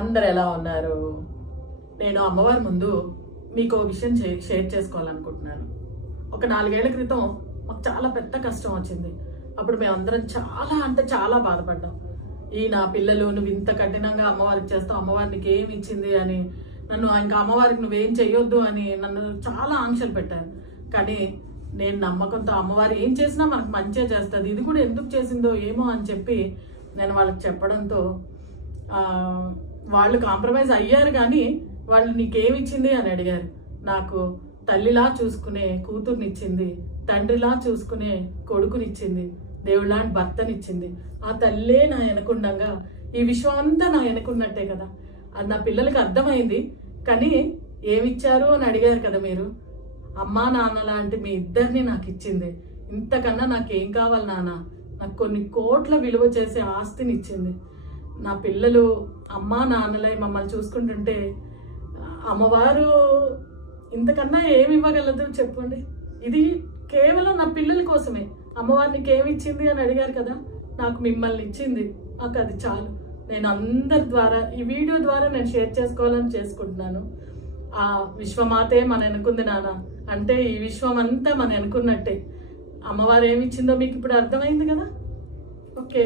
అందరు ఎలా ఉన్నారు? నేను అమ్మవారి ముందు మీకు విషయం షేర్ చేసుకోవాలనుకుంటున్నాను. ఒక 4 ఏళ్ల క్రితం మాకు చాలా పెద్ద కష్టం వచ్చింది. అప్పుడు మేమందరం చాలా బాధపడ్డాం. నా పిల్లలు నువ్వు ఇంత కఠినంగా అమ్మవారికి చేస్తావు, అమ్మవారి నీకు ఏమి ఇచ్చింది అని నన్ను ఇంకా అమ్మవారికి నువ్వేం చెయ్యొద్దు అని నన్ను చాలా ఆంక్షలు పెట్టారు. కానీ నేను నమ్మకంతో అమ్మవారు ఏం చేసినా మనకు మంచిగా చేస్తుంది, ఇది కూడా ఎందుకు చేసిందో ఏమో అని చెప్పి నేను వాళ్ళకి చెప్పడంతో వాళ్ళు కాంప్రమైజ్ అయ్యారు. కానీ వాళ్ళు నీకేమిచ్చింది అని అడిగారు. నాకు తల్లిలా చూసుకునే కూతుర్నిచ్చింది, తండ్రిలా చూసుకునే కొడుకునిచ్చింది, దేవుళ్ళాంటి భర్తనిచ్చింది. ఆ తల్లే నా వెనకుండగా ఈ విశ్వం అంతా నా వెనకున్నట్టే కదా. అది నా పిల్లలకి అర్థమైంది. కానీ ఏమిచ్చారు అని అడిగారు కదా మీరు. అమ్మా నాన్న లాంటి మీ ఇద్దరిని నాకు ఇచ్చింది. ఇంతకన్నా నాకేం కావాలి నాన్న? నాకు కొన్ని కోట్ల విలువ చేసే ఆస్తిని ఇచ్చింది. నా పిల్లలు అమ్మా నాన్నలై మమ్మల్ని చూసుకుంటుంటే అమ్మవారు ఇంతకన్నా ఏమి ఇవ్వగలదు చెప్పండి? ఇది కేవలం నా పిల్లల కోసమే. అమ్మవారికి ఏమి ఇచ్చింది అని అడిగారు కదా, నాకు మిమ్మల్ని ఇచ్చింది. నాకు అది చాలు. నేను అందరి ద్వారా ఈ వీడియో ద్వారా నేను షేర్ చేసుకోవాలని చేసుకుంటున్నాను. ఆ విశ్వమాతే మన వెనుకుంది నాన్న అంటే ఈ విశ్వం అంతా మన వెనుకున్నట్టే. అమ్మవారు ఏమి ఇచ్చిందో మీకు ఇప్పుడు అర్థమైంది కదా. ఓకే.